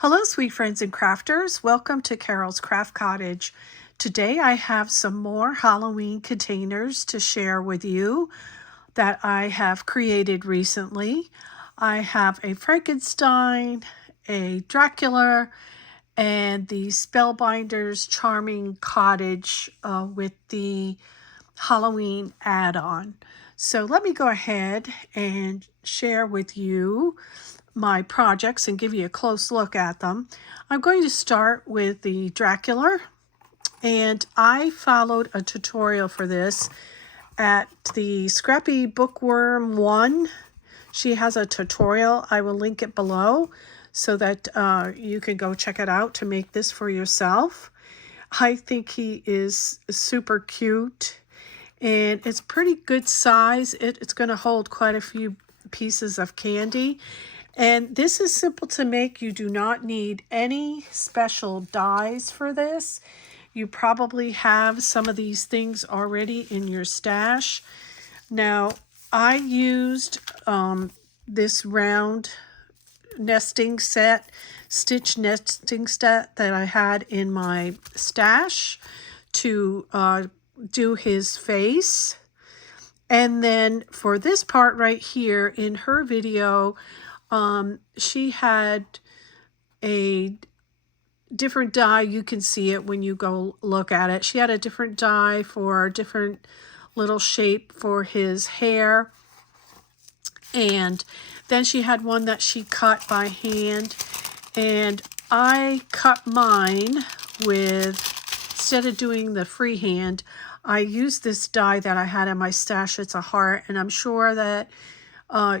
Hello, sweet friends and crafters. Welcome to Carol's Craft Cottage. Today I have some more Halloween containers to share with you that I have created recently. I have a Frankenstein, a Dracula, and the Spellbinders Charming Cottage with the Halloween add-on. So let me go ahead and share with you my projects and give you a close look at them. I'm going to start with the Dracula, and I followed a tutorial for this at the Scrappy Bookworm 1. She has a tutorial. I will link it below so that you can go check it out to make this for yourself. I think he is super cute, and it's pretty good size. It's going to hold quite a few pieces of candy. And this is simple to make. You do not need any special dies for this. You probably have some of these things already in your stash. Now, I used this round nesting set, stitch nesting set that I had in my stash to do his face. And then for this part right here in her video, she had a different die. You can see it when you go look at it. She had a different die for a different little shape for his hair. And then she had one that she cut by hand. And I cut mine with, instead of doing the freehand, I used this die that I had in my stash. It's a heart, and I'm sure that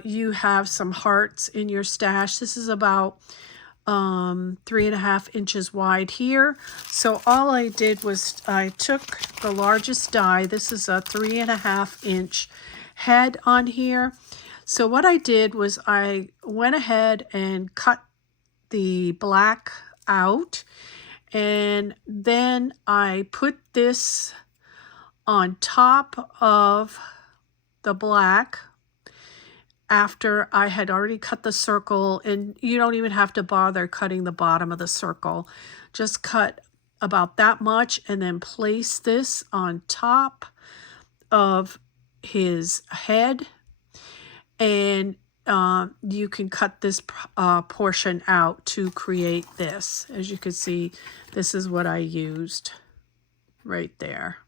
you have some hearts in your stash. This is about 3.5 inches wide here. So all I did was I took the largest die. This is a 3.5 inch head on here. So what I did was I went ahead and cut the black out, and then I put this on top of the black after I had already cut the circle. And you don't even have to bother cutting the bottom of the circle. Just cut about that much and then place this on top of his head. And you can cut this portion out to create this. As you can see, this is what I used right there.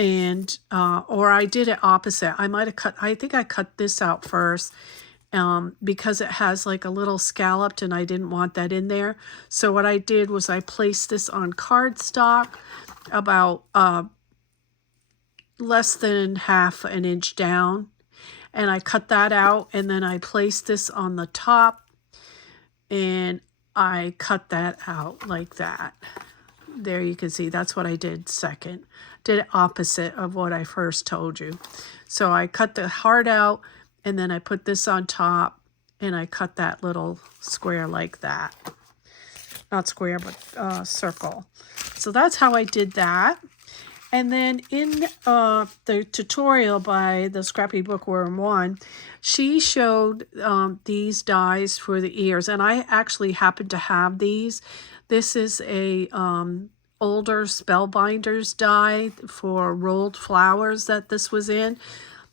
And or I did it opposite. I think I cut this out first because it has like a little scalloped, and I didn't want that in there. So what I did was I placed this on cardstock about less than 1/2 inch down, and I cut that out, and then I placed this on the top, and I cut that out like that. There you can see that's what I did second. Did it opposite of what I first told you. So I cut the heart out, and then I put this on top, and I cut that little square like that. Not square, but circle. So that's how I did that. And then in the tutorial by the Scrappy Bookworm 1, she showed these dies for the ears, and I actually happen to have these. This is a older Spellbinders die for rolled flowers that this was in.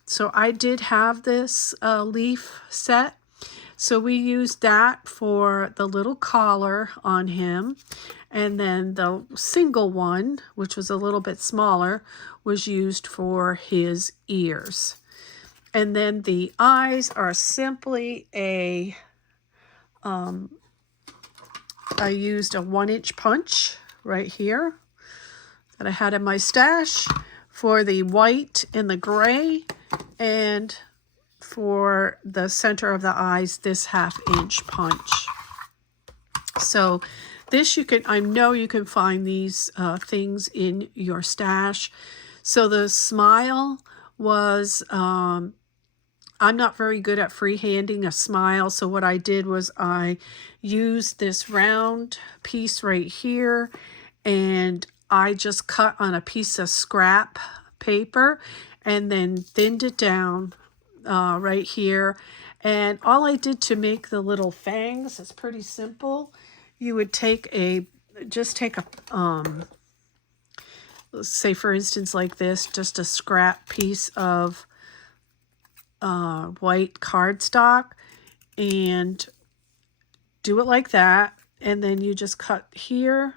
So I did have this leaf set. So we used that for the little collar on him. And then the single one, which was a little bit smaller, was used for his ears. And then the eyes are simply I used a 1-inch punch right here that I had in my stash for the white and the gray, and for the center of the eyes, this 1/2 inch punch. So this I know you can find these things in your stash. So the smile was, I'm not very good at freehanding a smile. So what I did was I used this round piece right here, and I just cut on a piece of scrap paper and then thinned it down right here. And all I did to make the little fangs is pretty simple. You would take a, say for instance like this, just a scrap piece of white cardstock and do it like that. And then you just cut here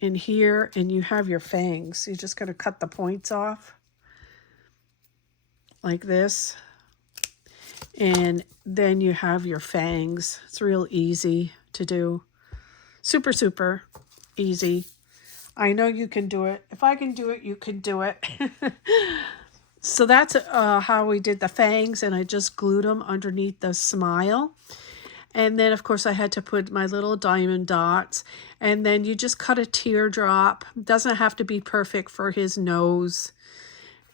and here, and you have your fangs. You're just going to cut the points off like this. And then you have your fangs. It's real easy to do. Super, super easy. I know you can do it. If I can do it, you can do it. So that's how we did the fangs, and I just glued them underneath the smile. And then, of course, I had to put my little diamond dots. And then you just cut a teardrop. Doesn't have to be perfect for his nose.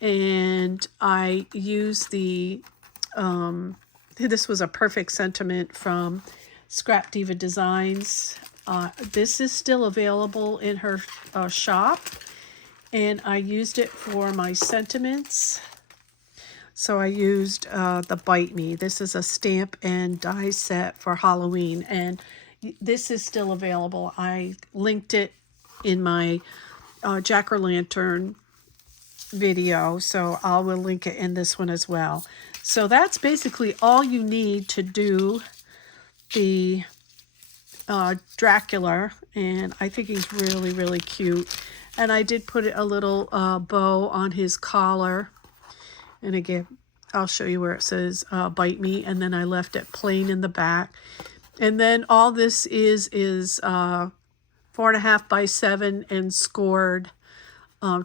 And I used the, this was a perfect sentiment from ScrapDiva Designs. This is still available in her shop. And I used it for my sentiments. So I used the Bite Me. This is a stamp and die set for Halloween. And this is still available. I linked it in my jack-o'-lantern video. So I will link it in this one as well. So that's basically all you need to do the Dracula. And I think he's really, really cute. And I did put a little bow on his collar. And again, I'll show you where it says Bite Me. And then I left it plain in the back. And then all this is 4.5 by 7 and scored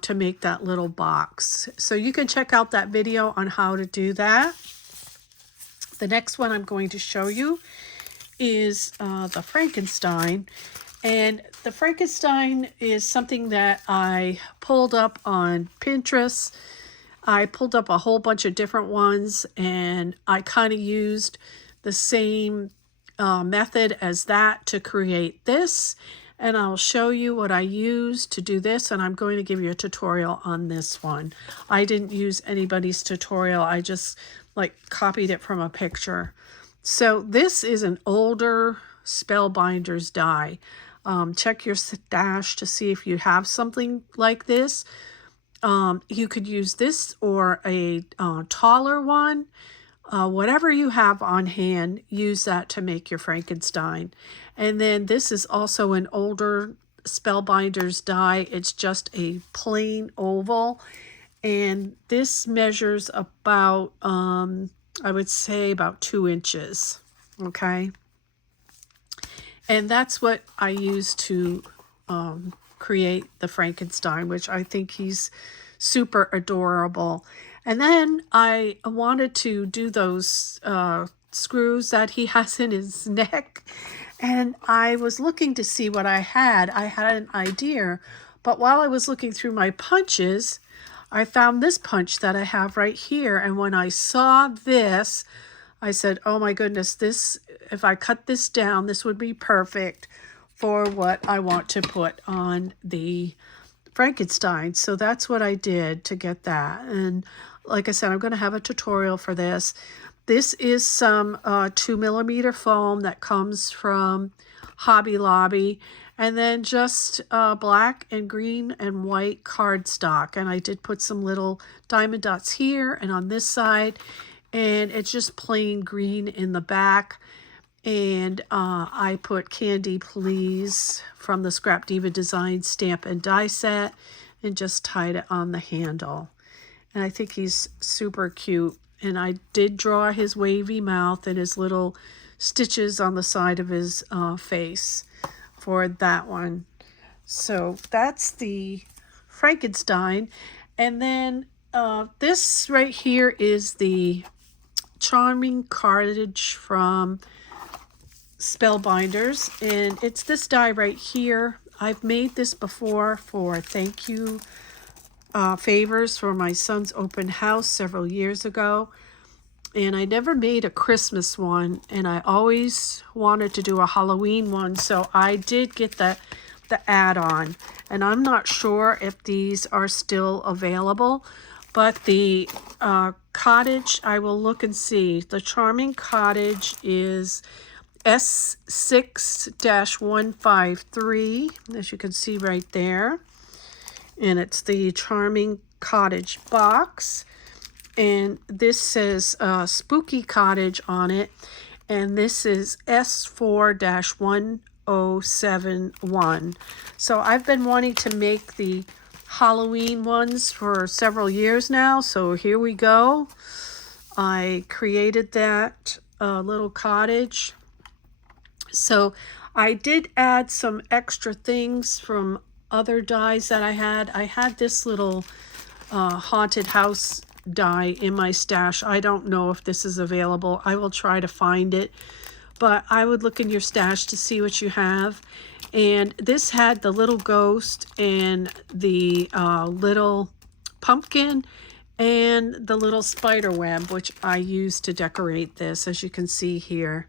to make that little box. So you can check out that video on how to do that. The next one I'm going to show you is the Frankenstein. And the Frankenstein is something that I pulled up on Pinterest. I pulled up a whole bunch of different ones, and I kind of used the same method as that to create this. And I'll show you what I used to do this, and I'm going to give you a tutorial on this one. I didn't use anybody's tutorial. I just copied it from a picture. So this is an older Spellbinders die. Check your stash to see if you have something like this. You could use this or a taller one. Whatever you have on hand, use that to make your Frankenstein. And then this is also an older Spellbinders die. It's just a plain oval. And this measures about, I would say about 2 inches. Okay. And that's what I use to create the Frankenstein, which I think he's super adorable. And then I wanted to do those screws that he has in his neck. And I was looking to see what I had. I had an idea. But while I was looking through my punches, I found this punch that I have right here. And when I saw this, I said, oh my goodness, this, if I cut this down, this would be perfect for what I want to put on the Frankenstein. So that's what I did to get that. And like I said, I'm going to have a tutorial for this. This is some 2mm foam that comes from Hobby Lobby. And then just black and green and white cardstock. And I did put some little diamond dots here and on this side. And it's just plain green in the back. And I put Candy Please from the ScrapDiva Design stamp and die set and just tied it on the handle. And I think he's super cute. And I did draw his wavy mouth and his little stitches on the side of his face for that one. So that's the Frankenstein. And then this right here is the Charming Cottage from Spellbinders, and it's this die right here. I've made this before for thank you favors for my son's open house several years ago, and I never made a Christmas one, and I always wanted to do a Halloween one, so I did get the add-on, and I'm not sure if these are still available, But the cottage, I will look and see. The Charming Cottage is S6-153, as you can see right there. And it's the Charming Cottage box. And this says Spooky Cottage on it. And this is S4-1071. So I've been wanting to make the Halloween ones for several years now. So here we go. I created that little cottage. So I did add some extra things from other dies that I had. I had this little haunted house die in my stash. I don't know if this is available. I will try to find it, but I would look in your stash to see what you have. And this had the little ghost and the little pumpkin and the little spider web, which I used to decorate this, as you can see here.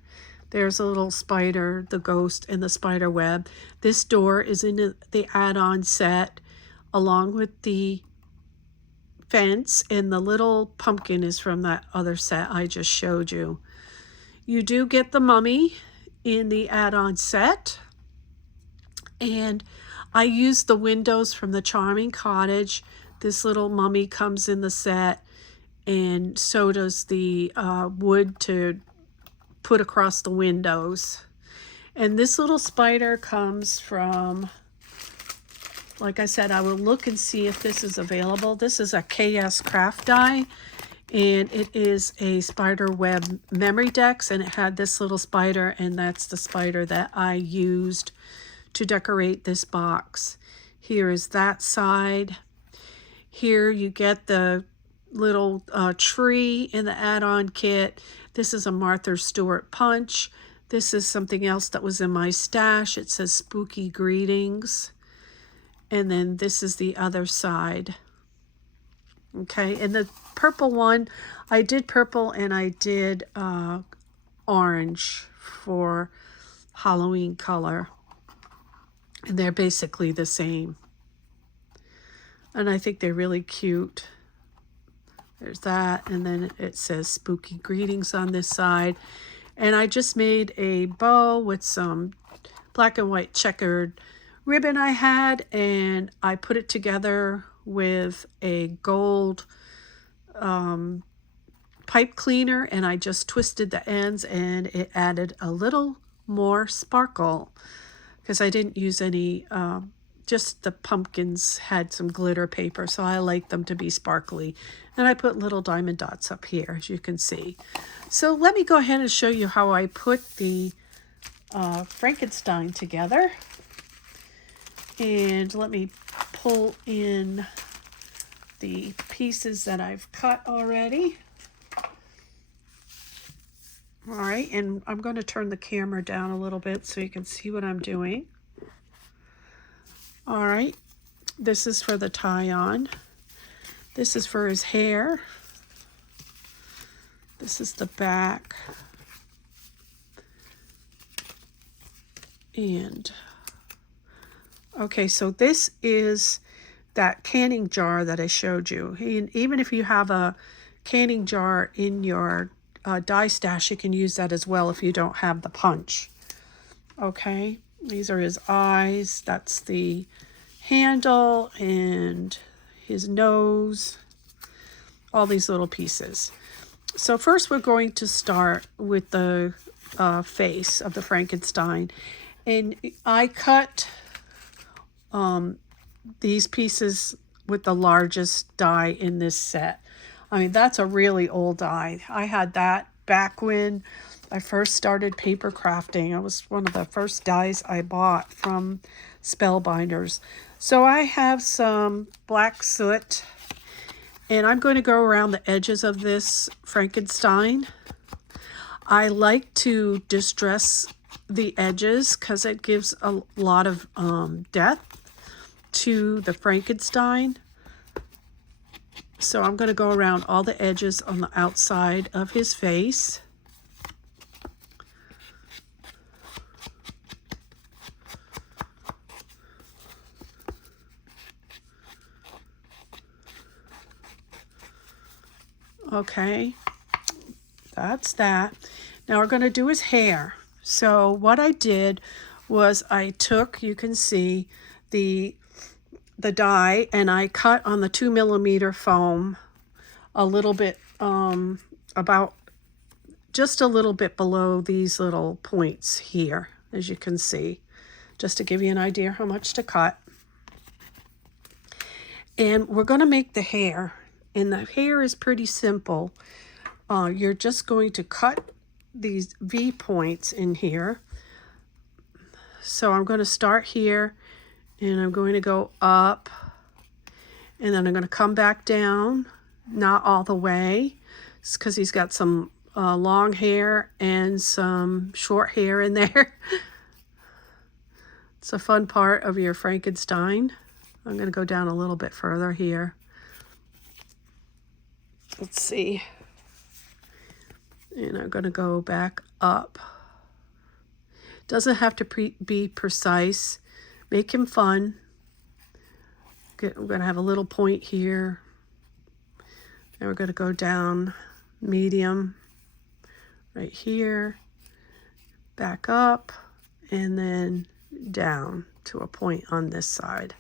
There's a little spider, the ghost, and the spider web. This door is in the add-on set along with the fence, and the little pumpkin is from that other set I just showed you. You do get the mummy in the add-on set, and I used the windows from the Charming Cottage. This little mummy comes in the set, and so does the wood to put across the windows. And this little spider comes from, like I said, I will look and see if this is available. This is a KS craft die, and it is a spider web memory decks, and it had this little spider, and that's the spider that I used to decorate this box. Here is that side. Here you get the little tree in the add-on kit. This is a Martha Stewart punch. This is something else that was in my stash. It says Spooky Greetings. And then this is the other side. Okay, and the purple one, I did purple and I did orange for Halloween color. And they're basically the same. And I think they're really cute. There's that, and then it says Spooky Greetings on this side. And I just made a bow with some black and white checkered ribbon I had, and I put it together with a gold pipe cleaner, and I just twisted the ends, and it added a little more sparkle because I didn't use any just the pumpkins had some glitter paper, so I like them to be sparkly. And I put little diamond dots up here, as you can see. So let me go ahead and show you how I put the Frankenstein together. And let me pull in the pieces that I've cut already. All right, and I'm going to turn the camera down a little bit so you can see what I'm doing. All right, this is for the tie-on. This is for his hair. This is the back. And, okay, so this is that canning jar that I showed you. And even if you have a canning jar in your die stash, you can use that as well if you don't have the punch. Okay. These are his eyes. That's the handle and his nose. All these little pieces. So first we're going to start with the face of the Frankenstein. And I cut these pieces with the largest die in this set. I mean, that's a really old die. I had that back when I first started paper crafting. It was one of the first dies I bought from Spellbinders. So I have some black soot, and I'm going to go around the edges of this Frankenstein. I like to distress the edges because it gives a lot of depth to the Frankenstein. So I'm going to go around all the edges on the outside of his face. Okay, that's that. Now we're going to do his hair. So what I did was I took, you can see, the die, and I cut on the 2mm foam a little bit, about just a little bit below these little points here, as you can see, just to give you an idea how much to cut. And we're going to make the hair, and the hair is pretty simple. You're just going to cut these V points in here. So I'm going to start here, and I'm going to go up, and then I'm going to come back down, not all the way, because he's got some long hair and some short hair in there. It's a fun part of your Frankenstein. I'm going to go down a little bit further here. Let's see. And I'm going to go back up. Doesn't have to be precise. Make him fun. We're going to have a little point here. And we're going to go down medium right here. Back up. And then down to a point on this side.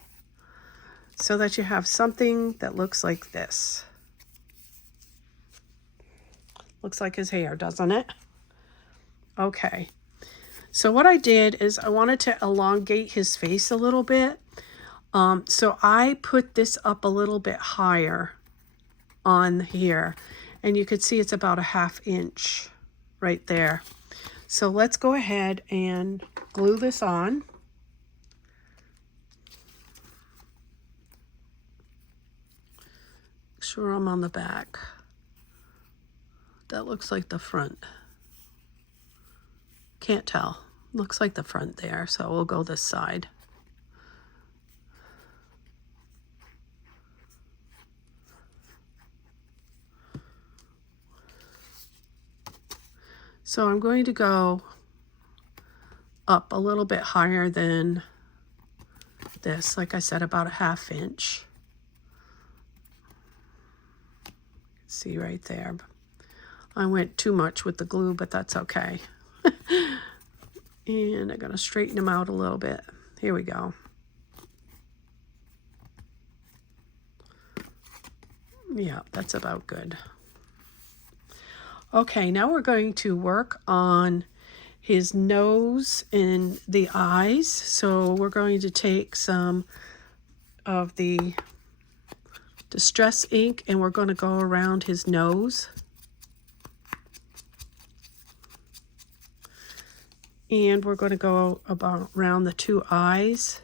So that you have something that looks like this. Looks like his hair, doesn't it? Okay. So what I did is I wanted to elongate his face a little bit. So I put this up a little bit higher on here. And you can see it's about a 1/2 inch right there. So let's go ahead and glue this on. Make sure I'm on the back. That looks like the front. Can't tell. Looks like the front there, so we'll go this side. So I'm going to go up a little bit higher than this. Like I said, about a 1/2 inch. See right there. I went too much with the glue, but that's okay. And I'm going to straighten them out a little bit. Here we go. Yeah, that's about good. Okay, now we're going to work on his nose and the eyes. So we're going to take some of the Distress ink and we're going to go around his nose. And we're going to go about around the 2 eyes.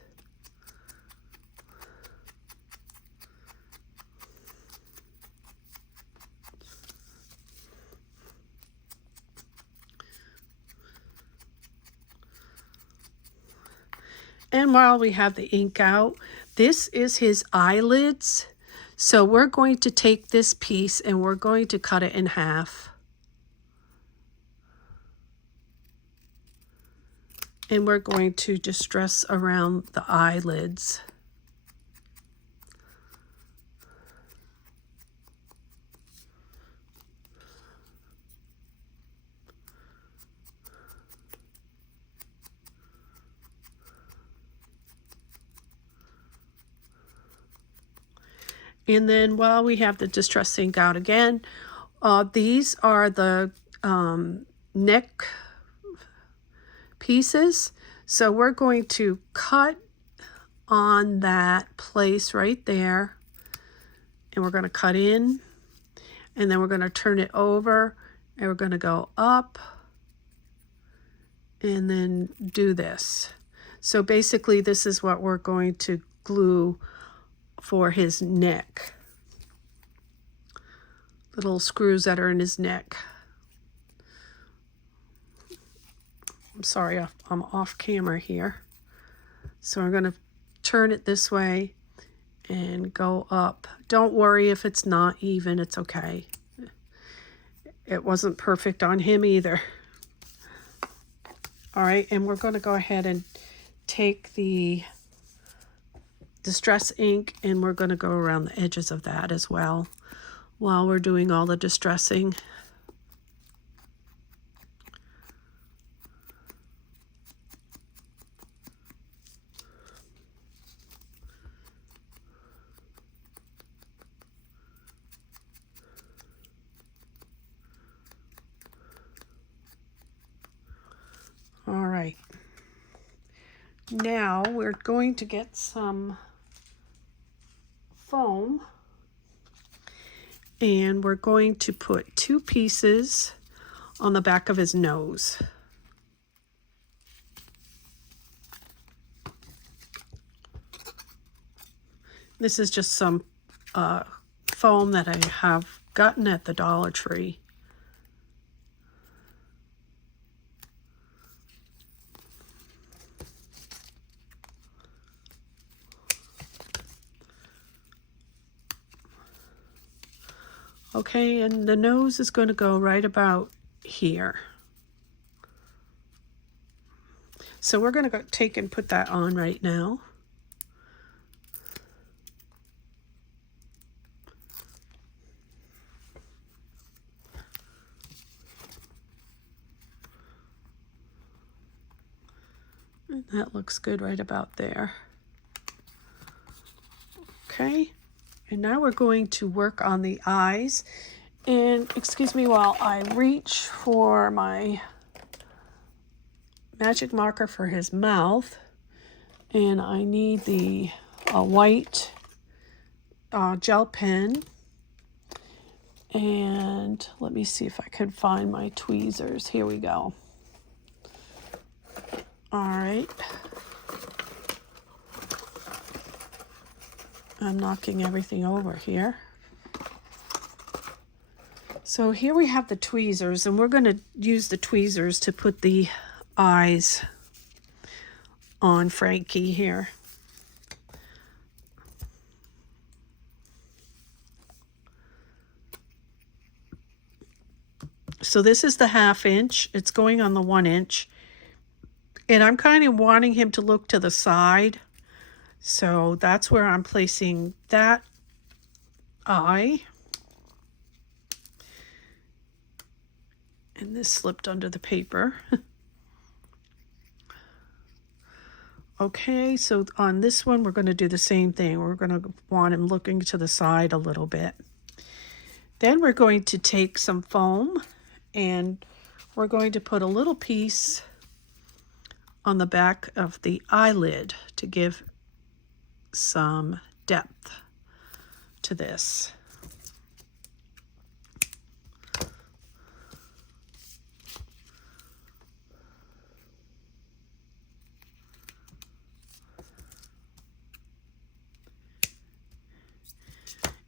And while we have the ink out, this is his eyelids. So we're going to take this piece and we're going to cut it in half. And we're going to distress around the eyelids. And then while we have the distress ink out again, these are the neck pieces. So we're going to cut on that place right there. And we're going to cut in. And then we're going to turn it over. And we're going to go up. And then do this. So basically this is what we're going to glue for his neck. Little screws that are in his neck. I'm sorry, I'm off camera here. So I'm going to turn it this way and go up. Don't worry if it's not even, it's okay. It wasn't perfect on him either. All right, and we're going to go ahead and take the Distress ink and we're going to go around the edges of that as well. while we're doing all the distressing. All right. Now we're going to get some foam, and we're going to put 2 pieces on the back of his nose. This is just some foam that I have gotten at the Dollar Tree. Okay, and the nose is going to go right about here. So we're going to take and put that on right now. And that looks good right about there. Okay. And now we're going to work on the eyes. And excuse me while I reach for my magic marker for his mouth. And I need the white gel pen. And let me see if I can find my tweezers. Here we go. All right. I'm knocking everything over here. So here we have the tweezers, and we're going to use the tweezers to put the eyes on Frankie here. So this is the 1/2 inch. It's going on the 1 inch. And I'm kind of wanting him to look to the side. So that's where I'm placing that eye. And this slipped under the paper. Okay, so on this one, we're going to do the same thing. We're going to want him looking to the side a little bit. Then we're going to take some foam, and we're going to put a little piece on the back of the eyelid to give some depth to this.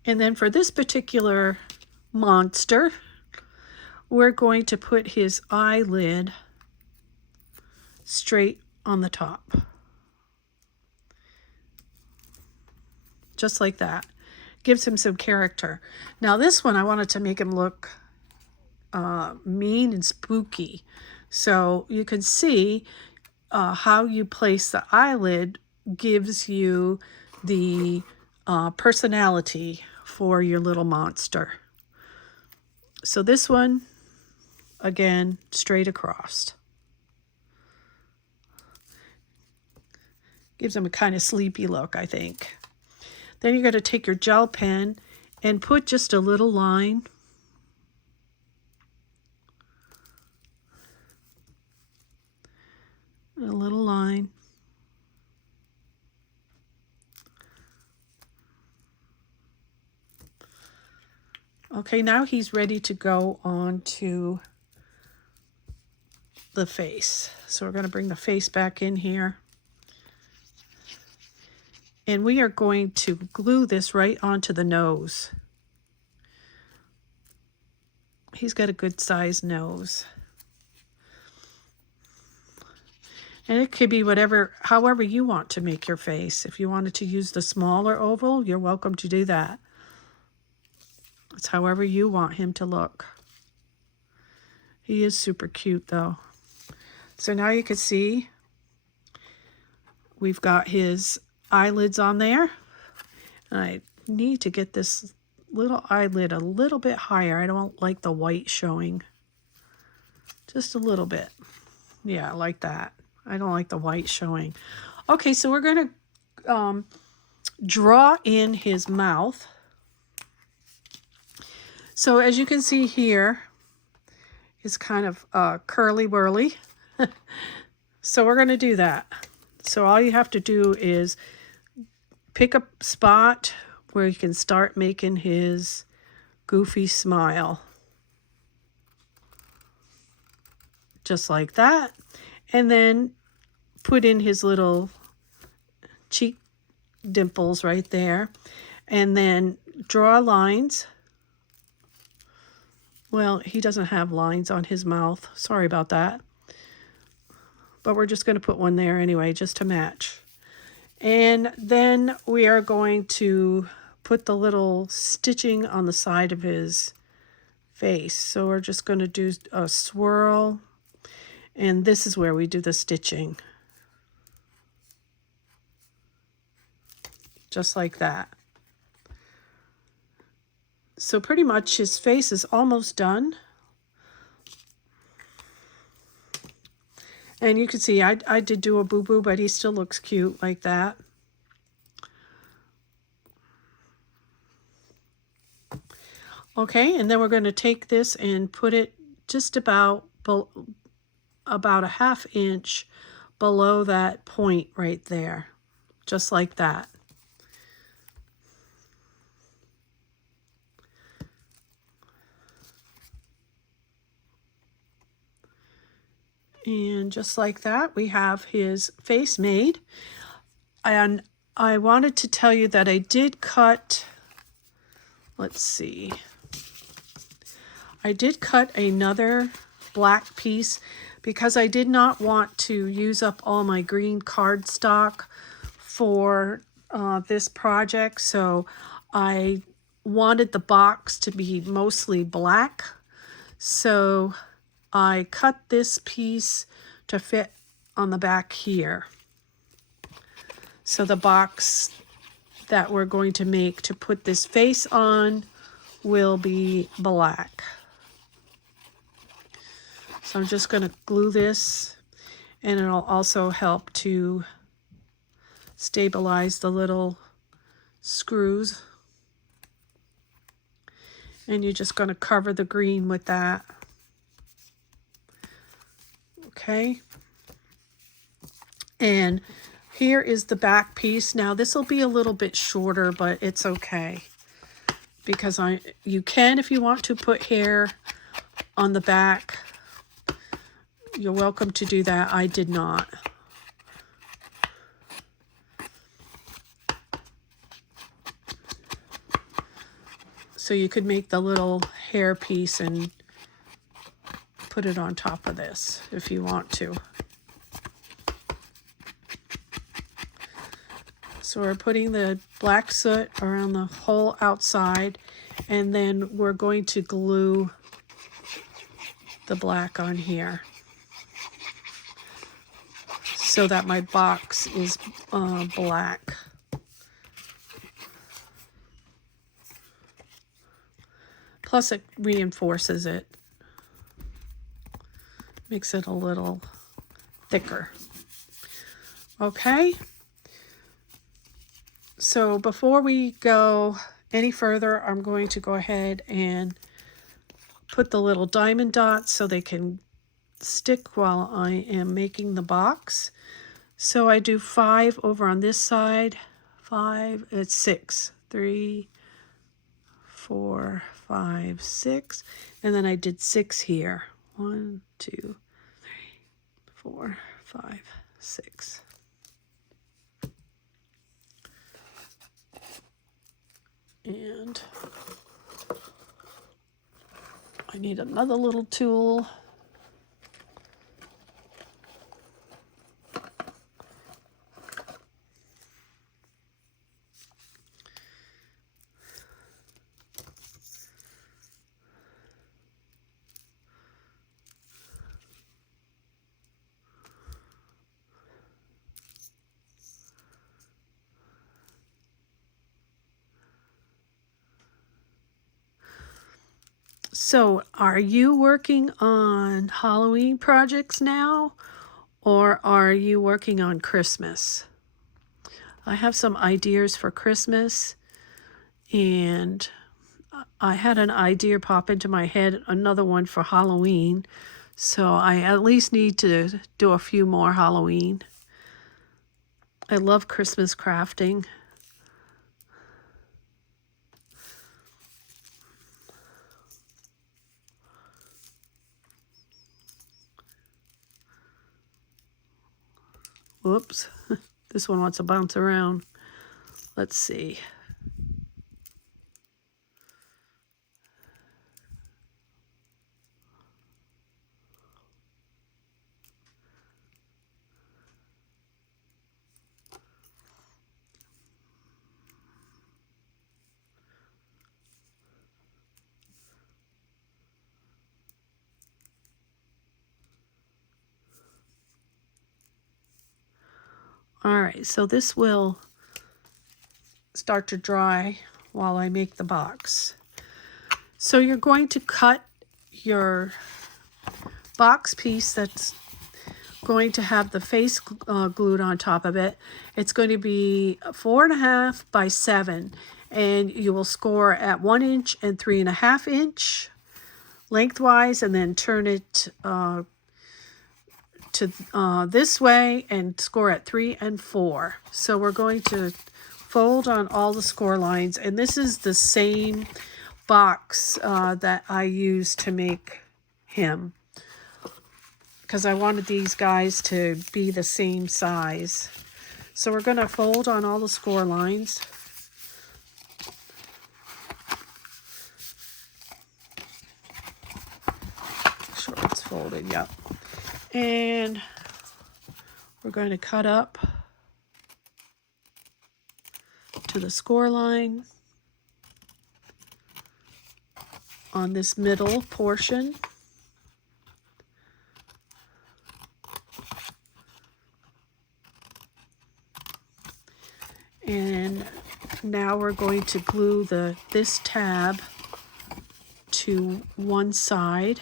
And then for this particular monster, we're going to put his eyelid straight on the top. Just like that. Gives him some character. Now this one, I wanted to make him look mean and spooky. So you can see how you place the eyelid gives you the personality for your little monster. So this one, again, straight across. Gives him a kind of sleepy look, I think. Then you're going to take your gel pen and put just a little line. A little line. Okay, now he's ready to go on to the face. So we're going to bring the face back in here. And we are going to glue this right onto the nose. He's got a good sized nose. And it could be however you want to make your face. If you wanted to use the smaller oval, you're welcome to do that. It's however you want him to look. He is super cute though. So now you can see we've got his eyelids on there. And I need to get this little eyelid a little bit higher. I don't like the white showing. Just a little bit. Yeah, like that. I don't like the white showing. Okay, so we're going to draw in his mouth. So as you can see here, it's kind of curly-whirly. So we're going to do that. So all you have to do is pick a spot where you can start making his goofy smile. Just like that. And then put in his little cheek dimples right there. And then draw lines. Well, he doesn't have lines on his mouth. Sorry about that. But we're just going to put one there anyway, just to match. And then we are going to put the little stitching on the side of his face. So we're just going to do a swirl. And this is where we do the stitching. Just like that. So pretty much his face is almost done. And you can see I did do a boo-boo, but he still looks cute like that. Okay, and then we're going to take this and put it just about a half inch below that point right there, just like that. And just like that, we have his face made. And I wanted to tell you that I did cut, let's see, I did cut another black piece because I did not want to use up all my green cardstock for this project. So I wanted the box to be mostly black. So I cut this piece to fit on the back here. So the box that we're going to make to put this face on will be black. So I'm just going to glue this, and it'll also help to stabilize the little screws. And you're just going to cover the green with that. Okay. And here is the back piece. Now this will be a little bit shorter, but it's okay. Because you can, if you want to, put hair on the back. You're welcome to do that. I did not. So you could make the little hair piece and put it on top of this if you want to. So we're putting the black soot around the whole outside, and then we're going to glue the black on here so that my box is black. Plus it reinforces it. Makes it a little thicker. Okay. So before we go any further, I'm going to go ahead and put the little diamond dots so they can stick while I am making the box. So I do 5 over on this side. 5, it's 6. 3, 4, 5, 6. And then I did 6 here. 1, 2, 3, 4, 5, 6. And I need another little tool. So, are you working on Halloween projects now, or are you working on Christmas? I have some ideas for Christmas, and I had an idea pop into my head, another one for Halloween. So I at least need to do a few more Halloween. I love Christmas crafting. Whoops, this one wants to bounce around. Let's see. All right, so this will start to dry while I make the box. So you're going to cut your box piece that's going to have the face glued on top of it. It's going to be 4.5 by 7, and you will score at 1 inch and 3.5 inch lengthwise, and then turn it to this way and score at 3 and 4. So we're going to fold on all the score lines, and this is the same box that I used to make him, because I wanted these guys to be the same size. So we're going to fold on all the score lines. Make sure it's folded, yep. And we're going to cut up to the score line on this middle portion. And now we're going to glue this tab to one side.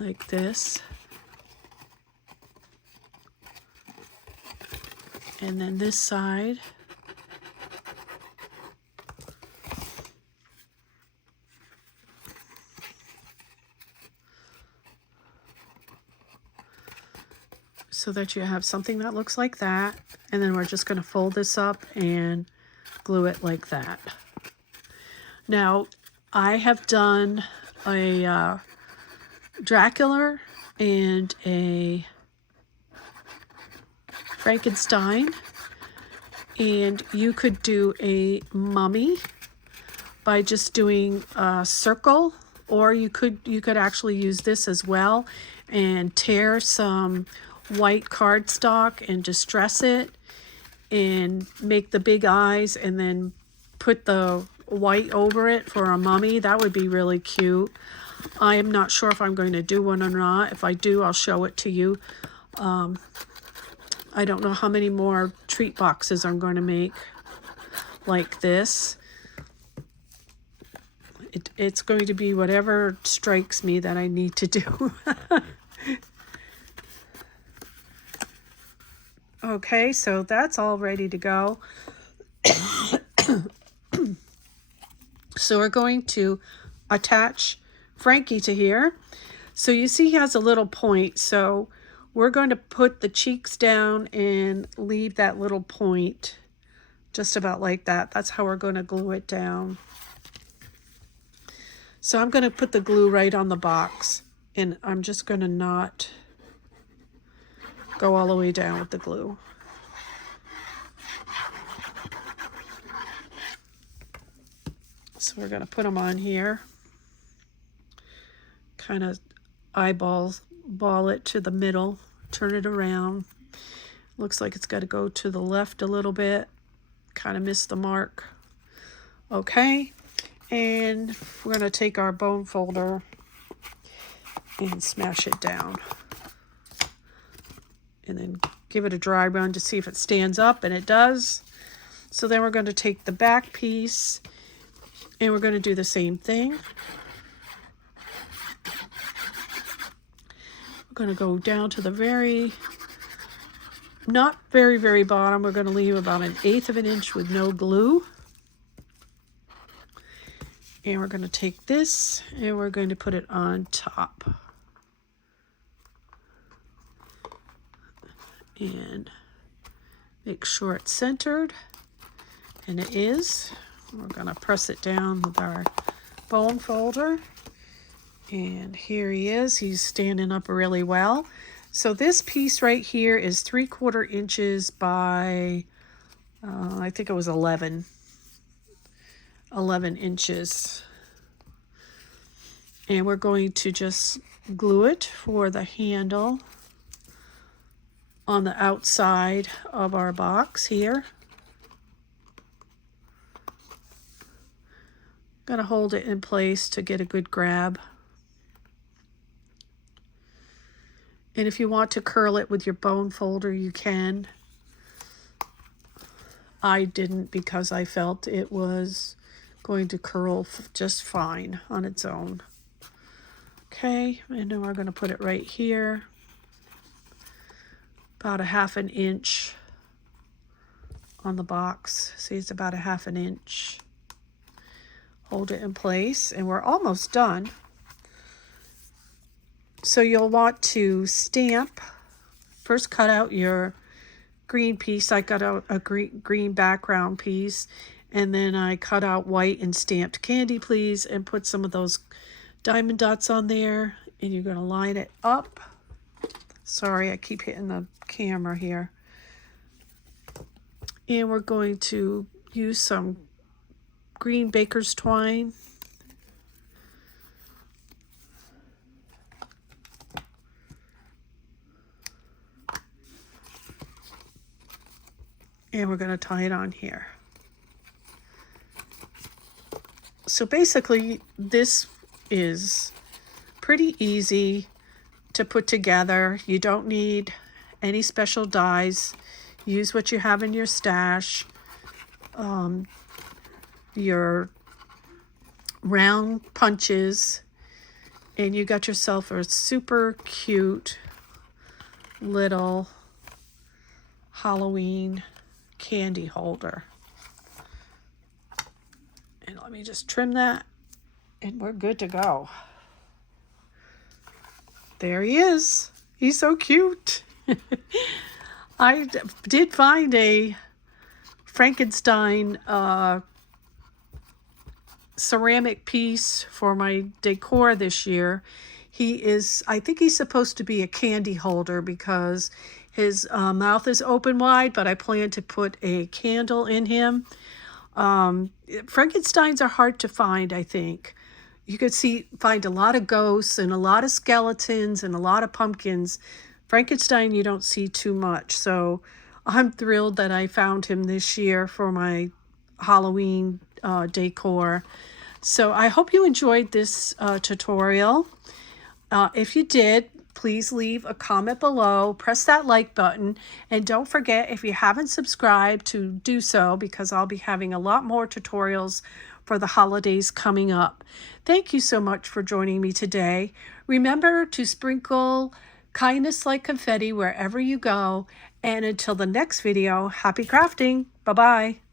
Like this. And then this side. So that you have something that looks like that. And then we're just going to fold this up and glue it like that. Now, I have done a Dracula and a Frankenstein, and you could do a mummy by just doing a circle, or you could actually use this as well and tear some white cardstock and distress it and make the big eyes and then put the white over it for a mummy. That would be really cute. I am not sure if I'm going to do one or not. If I do, I'll show it to you. I don't know how many more treat boxes I'm going to make like this. It's going to be whatever strikes me that I need to do. Okay, so that's all ready to go. So we're going to attach Frankie to here. So you see he has a little point, so we're going to put the cheeks down and leave that little point just about like that. That's how we're going to glue it down. So I'm going to put the glue right on the box, and I'm just going to not go all the way down with the glue. So we're going to put them on here. Kind of ball it to the middle, turn it around. Looks like it's got to go to the left a little bit. Kind of missed the mark. Okay, and we're going to take our bone folder and smash it down. And then give it a dry run to see if it stands up, and it does. So then we're going to take the back piece and we're going to do the same thing. We're going to go down to the not very bottom. We're going to leave about 1/8 of an inch with no glue. And we're going to take this and we're going to put it on top. And make sure it's centered. And it is. We're going to press it down with our bone folder. And here he is. He's standing up really well. So this piece right here is 3/4 inches by, I think it was 11 inches. And we're going to just glue it for the handle on the outside of our box here. Gonna hold it in place to get a good grab. And if you want to curl it with your bone folder, you can. I didn't because I felt it was going to curl just fine on its own. Okay, and then we're going to put it right here, about 1/2 inch on the box. See, it's about 1/2 inch. Hold it in place, and we're almost done. So you'll want to stamp. First, cut out your green piece. I cut out a green background piece, and then I cut out white and stamped Candy Please and put some of those diamond dots on there, and you're going to line it up. Sorry, I keep hitting the camera here. And we're going to use some green baker's twine. And we're going to tie it on here. So basically, this is pretty easy to put together. You don't need any special dies. Use what you have in your stash. Your round punches, and you got yourself a super cute little Halloween candy holder. And let me just trim that, and we're good to go. There he is. He's so cute. I did find a Frankenstein ceramic piece for my decor this year. I think he's supposed to be a candy holder because his mouth is open wide, but I plan to put a candle in him. Frankensteins are hard to find, I think. You could find a lot of ghosts and a lot of skeletons and a lot of pumpkins. Frankenstein you don't see too much. So I'm thrilled that I found him this year for my Halloween decor. So I hope you enjoyed this tutorial. If you did, please leave a comment below, press that like button, and don't forget, if you haven't subscribed, to do so, because I'll be having a lot more tutorials for the holidays coming up. Thank you so much for joining me today. Remember to sprinkle kindness like confetti wherever you go, and until the next video, happy crafting. Bye-bye.